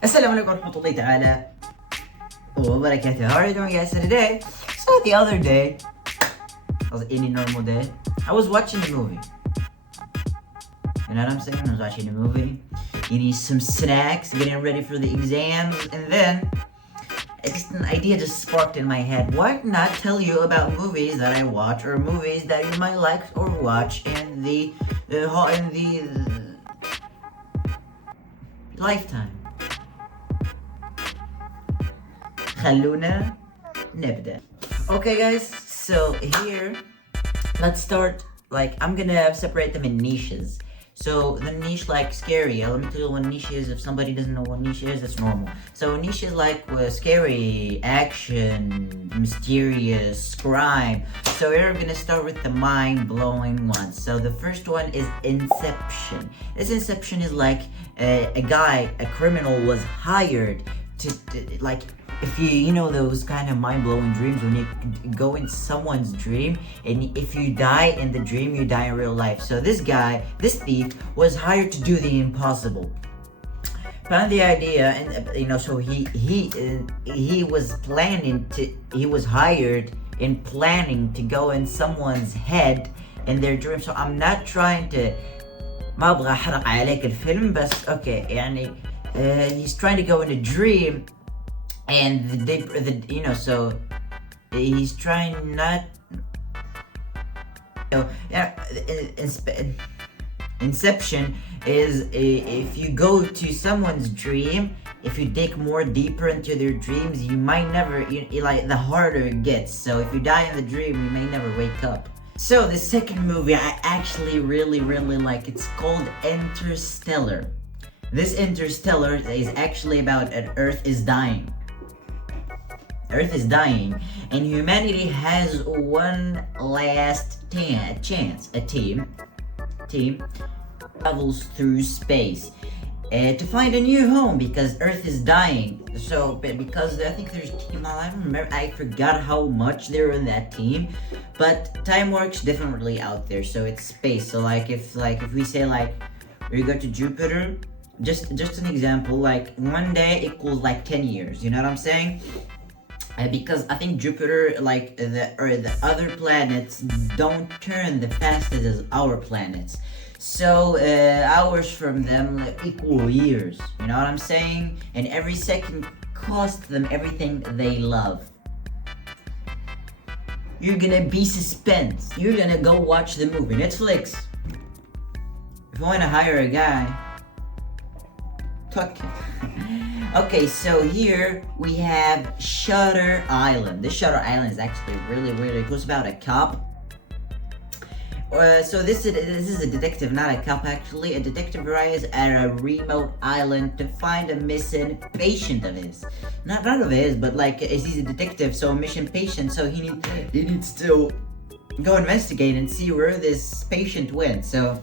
Assalamu alaikum warahmatullahi ta'ala wabarakatuh. How are you doing, guys? So today, the other day, was any normal day, I was watching a movie. You know what I'm saying? I was watching a movie, eating some snacks, getting ready for the exams, and then an idea just sparked in my head. Why not tell you about movies that I watch, or movies that you might like or watch in the lifetime? خلونا نبدأ. Okay, guys, so here, let's start. I'm gonna separate them in niches. So the niche like scary, let me tell you what niche is. If somebody doesn't know what niche is, it's normal. So a niche is like scary, action, mysterious, crime. So we're gonna start with the mind-blowing ones. So the first one is Inception. This Inception is like a guy, a criminal was hired to if you know those kind of mind-blowing dreams when you go in someone's dream, and if you die in the dream, you die in real life. So this guy, this thief, was hired to do the impossible. Found the idea, and so he was planning to, he was hired in planning to go in someone's head in their dream. So I'm not trying to ما ابغى احرق عليك الفيلم بس okay يعني he's trying to go in a dream, and so he's trying not. Inception is if you go to someone's dream, if you dig more deeper into their dreams, you might never, the harder it gets. So if you die in the dream, you may never wake up. So the second movie I actually really like, it's called Interstellar. This Interstellar is actually about Earth is dying. Earth is dying, and humanity has one last chance. A team travels through space to find a new home because Earth is dying. So, because I think there's team, I don't remember, I forgot how much they're in that team, but time works differently out there. So it's space. So if we say we go to Jupiter, just an example, one day equals 10 years. You know what I'm saying? Because I think Jupiter, the other planets, don't turn the fastest as our planets. So hours from them equal years. You know what I'm saying? And every second costs them everything they love. You're gonna be suspense. You're gonna go watch the movie. Netflix. If you wanna hire a guy, talk. Okay, so here we have Shutter Island. This Shutter Island is actually really cool. It's about a cop. So this is a detective, not a cop actually. A detective arrives at a remote island to find a missing patient of his. Not of his, but he's a detective, so a mission patient. So he needs to go investigate and see where this patient went. So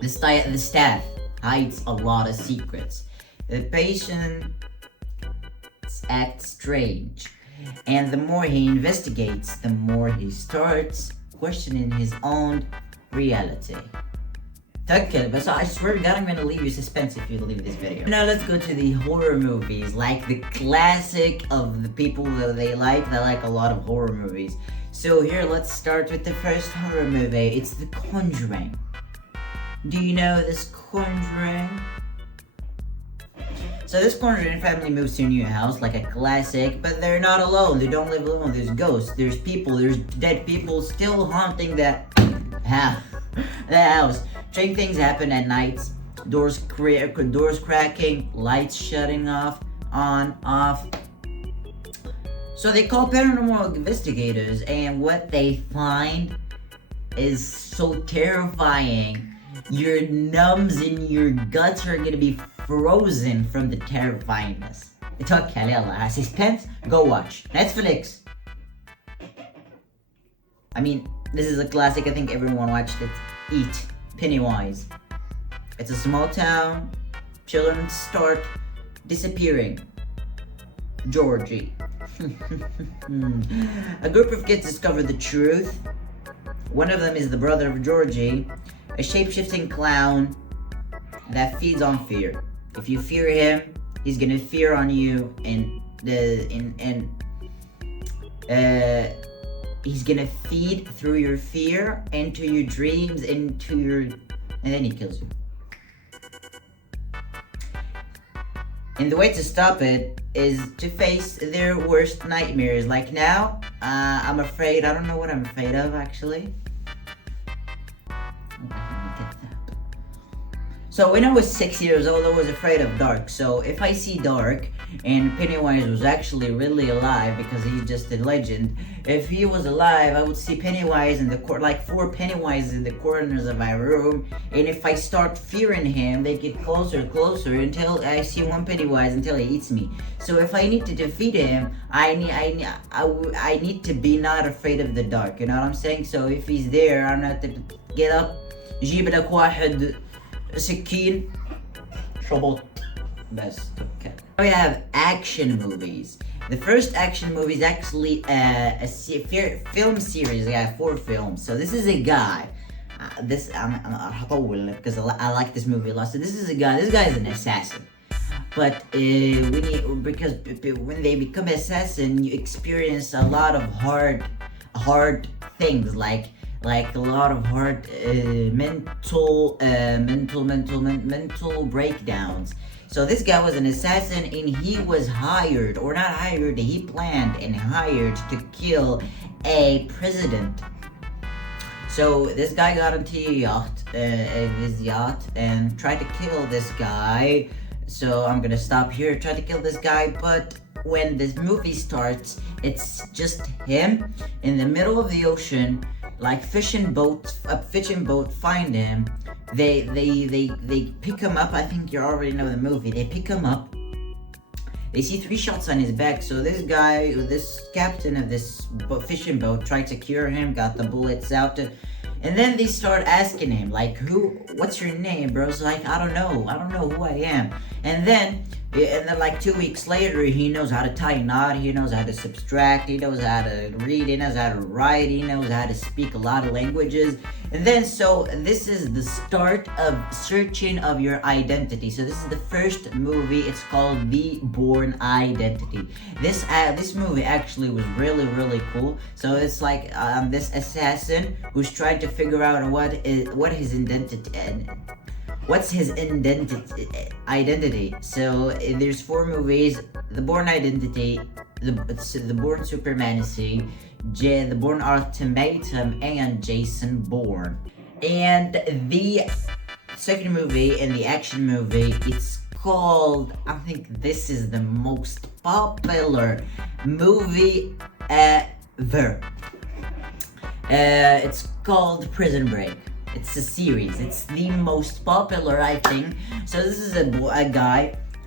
the staff hides a lot of secrets. The patient acts strange, and the more he investigates, the more he starts questioning his own reality. Okay, but so I swear to God, I'm gonna leave you suspense if you leave this video. Now let's go to the horror movies, the classic of the people that they like a lot of horror movies. So here, let's start with the first horror movie. It's The Conjuring. Do you know this Conjuring? So this Conjuring family moves to a new house, like a classic, but they're not alone. They don't live alone. There's ghosts, there's people, there's dead people still haunting that house. Strange things happen at night. Doors cracking, lights shutting off, on, off. So they call paranormal investigators, and what they find is so terrifying. Your numbs in your guts are gonna be frozen from the terrifyingness. توكل يلا suspense, go watch Netflix. I mean, this is a classic. I think everyone watched it. Eat Pennywise. It's a small town. Children start disappearing. Georgie. A group of kids discover the truth. One of them is the brother of Georgie, a shape-shifting clown that feeds on fear. If you fear him, he's gonna fear on you, and he's gonna feed through your fear into your dreams, and then he kills you. And the way to stop it is to face their worst nightmares. Like now, I'm afraid. I don't know what I'm afraid of, actually. So when I was 6 years old, I was afraid of dark. So if I see dark, and Pennywise was actually really alive, because he's just a legend. If he was alive, I would see Pennywise in the like 4 Pennywise in the corners of my room. And if I start fearing him, they get closer and closer until I see 1 Pennywise until he eats me. So if I need to defeat him, I need to be not afraid of the dark. You know what I'm saying? So if he's there, I'm not to get up, جيب لك واحد سكين شبط بس. Okay. We have action movies. The first action movie is actually a film series. I got 4 films. So this is a guy. I'm هطول because I like this movie a lot. So this is a guy. This guy is an assassin. But because when they become assassin, you experience a lot of hard things like a lot of hard mental breakdowns. So this guy was an assassin, and he was hired, or not hired, he planned and hired to kill a president. So this guy got onto his yacht, and tried to kill this guy. So I'm gonna stop here, try to kill this guy, but when this movie starts, it's just him in the middle of the ocean, like a fishing boat find him. They pick him up. I think you already know the movie. They pick him up. They see 3 shots on his back. So this guy, this captain of this fishing boat, tried to cure him, got the bullets out. And then they start asking him, like, what's your name, bro? He's like, I don't know who I am. And then like 2 weeks later, he knows how to tie a knot, he knows how to subtract, he knows how to read, he knows how to write, he knows how to speak a lot of languages. And then, so this is the start of searching of your identity. So this is the first movie. It's called The Bourne Identity. This movie actually was really, really cool. So it's like this assassin who's trying to figure out what his identity. What's his identity? So there's 4 movies: The Bourne Identity, the Bourne Supremacy, the Bourne Ultimatum, and Jason Bourne. And the second movie and the action movie, it's called, I think this is the most popular movie ever. It's called Prison Break. It's a series. It's the most popular, I think. So this is a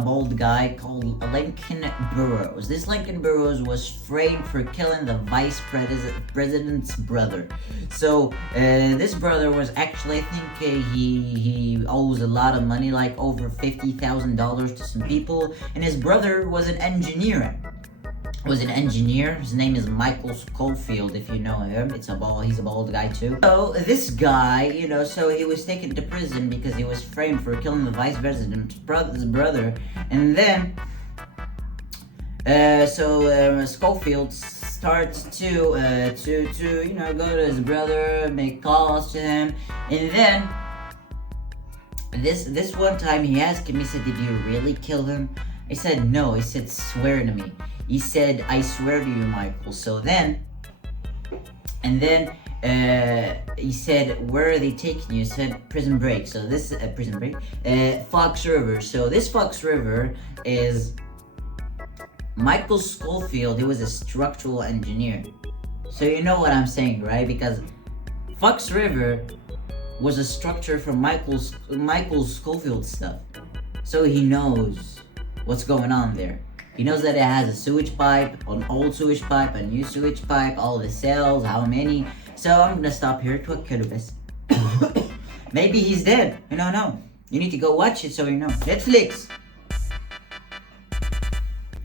bald guy called Lincoln Burrows. This Lincoln Burrows was framed for killing the vice president's brother. So this brother was actually, I think he owes a lot of money, like over $50,000 to some people. And his brother was an engineer. His name is Michael Scofield, if you know him. He's a bald guy too. So this guy, so he was taken to prison because he was framed for killing the vice president's brother. And then Scofield starts to go to his brother, make calls to him. And then this one time he asked him, he said, "Did you really kill him?" I said, "No." He said, "Swear to me." He said, "I swear to you, Michael." So then, he said, "Where are they taking you?" He said, "Prison Break." So this Prison Break, Fox River. So this Fox River is Michael Scofield. He was a structural engineer. So you know what I'm saying, right? Because Fox River was a structure for Michael Scofield stuff. So he knows what's going on there. He knows that it has a sewage pipe, an old sewage pipe, a new sewage pipe, all the cells, how many. So I'm gonna stop here. Maybe he's dead. You don't know. You need to go watch it so you know. Netflix.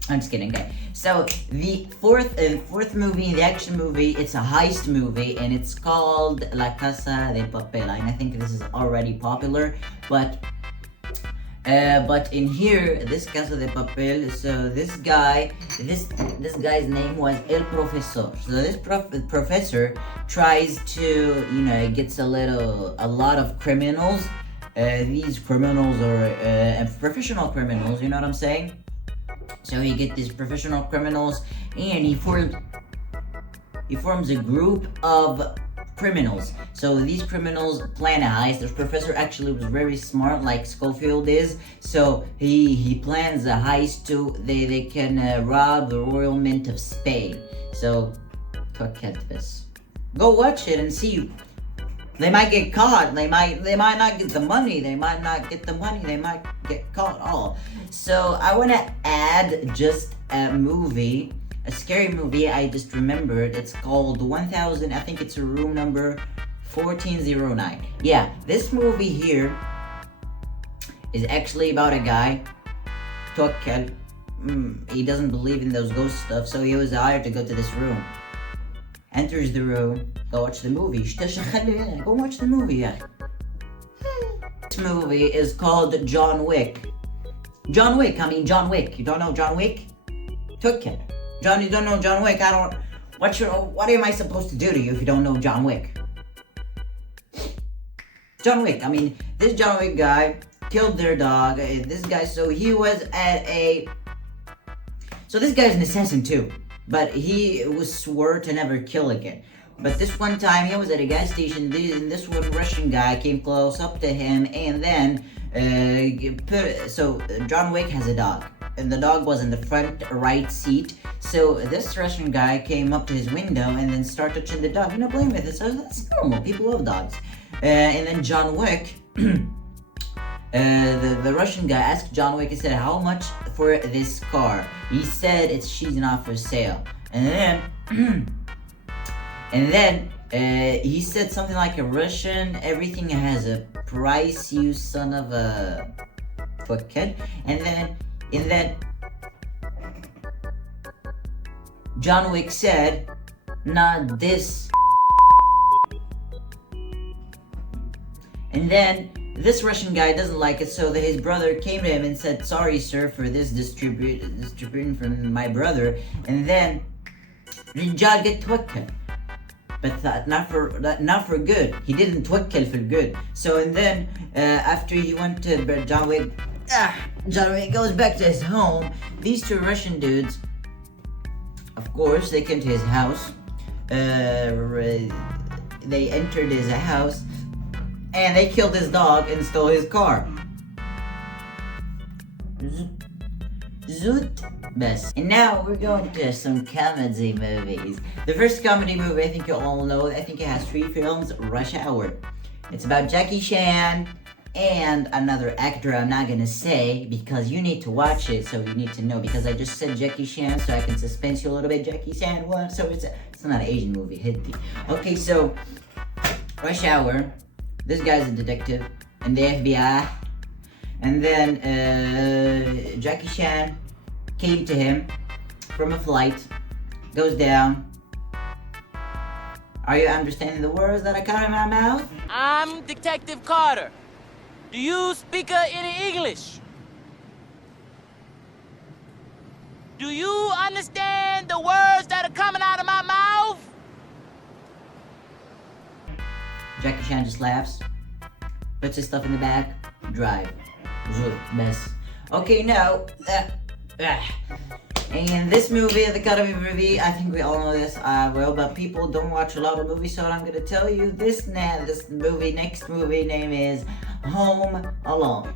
I'm just kidding, okay. So the fourth movie, the action movie, it's a heist movie, and it's called La Casa de Papel. And I think this is already popular, but But in here, this Casa de Papel, so this guy's name was El Profesor. So this professor tries to, gets a lot of criminals. These criminals are professional criminals, you know what I'm saying? So he gets these professional criminals, and he forms a group of criminals. So these criminals plan a heist. This professor actually was very smart, like Schofield is. So he plans a heist to they can rob the Royal Mint of Spain. So this. Go watch it and see. They might get caught. They might not get the money. They might not get the money. They might get caught. All. So I want to add just a movie. A scary movie I just remembered. It's called 1000. I think it's a room number 1409. Yeah, this movie here is actually about a guy. Tokel. He doesn't believe in those ghost stuff, so he was hired to go to this room. Enters the room. Go watch the movie. Go watch the movie. Yeah. This movie is called John Wick. John Wick. You don't know John Wick? Tokel. John, you don't know John Wick. What am I supposed to do to you if you don't know John Wick? John Wick. This John Wick guy killed their dog. This guy, so he was so this guy's an assassin too, but he was swore to never kill again. But this one time he was at a gas station, and this one Russian guy came close up to him, and then so John Wick has a dog, and the dog was in the front right seat. So this Russian guy came up to his window and then started touching the dog. Playing with it. So that's normal. People love dogs. And then John Wick, the Russian guy asked John Wick. He said, "How much for this car?" He said, she's not for sale." And then he said something like a Russian. Everything has a price, you son of a fuckhead. And then John Wick said, "Not this." And then this Russian guy doesn't like it, so his brother came to him and said, "Sorry, sir, for this distributing from my brother." And then John get twickel, but not for good. He didn't twickel for good. So and then after he went to John Wick goes back to his home. These two Russian dudes, of course, they came to his house. They entered his house, and they killed his dog and stole his car. Zoot best. And now we're going to some comedy movies. The first comedy movie, I think you all know, I think it has 3 films, Rush Hour. It's about Jackie Chan and another actor I'm not gonna say because you need to watch it, so you need to know, because I just said Jackie Chan so I can suspense you a little bit. Jackie Chan what? So it's not an Asian movie, Hindi. Okay, so Rush Hour, this guy's a detective in the FBI, and then Jackie Chan came to him from a flight, goes down. Are you understanding the words that are coming out of my mouth? I'm Detective Carter. Do you speak any English? Do you understand the words that are coming out of my mouth? Jackie Chan just laughs, puts his stuff in the bag, drive. Mess. Okay, now, and this movie, the Academy movie, I think we all know this, but people don't watch a lot of movies, so I'm gonna tell you this next movie name is Home Alone.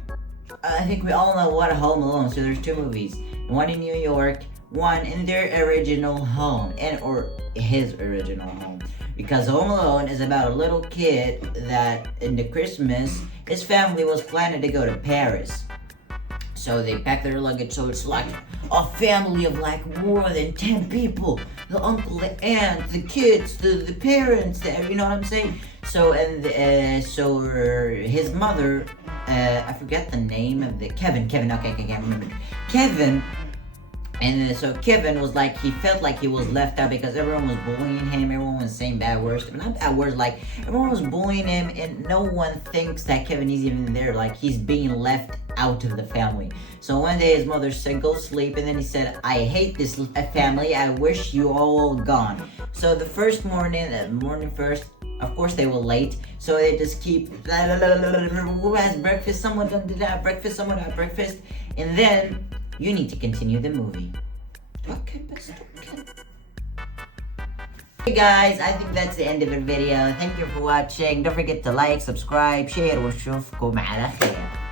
I think we all know what Home Alone, so there's 2 movies. One in New York, one in their original home, or his original home. Because Home Alone is about a little kid that in the Christmas, his family was planning to go to Paris. So they pack their luggage, so it's like a family of like more than 10 people. The uncle, the aunt, the kids, the parents, you know what I'm saying? So, so his mother, I forget the name of Kevin, okay, I can't remember. Kevin, And so Kevin was like, he felt like he was left out because everyone was bullying him, everyone was saying bad words, not bad words, like everyone was bullying him, and no one thinks that Kevin is even there, like he's being left out of the family. So one day his mother said, go sleep, and then he said, I hate this family, I wish you all gone. So the first morning, first, of course they were late, so they just keep, who has breakfast, someone didn't have breakfast, someone had breakfast, and then you need to continue the movie. Okay. Hey guys, I think that's the end of the video. Thank you for watching. Don't forget to like, subscribe, share, واشوفكم على خير.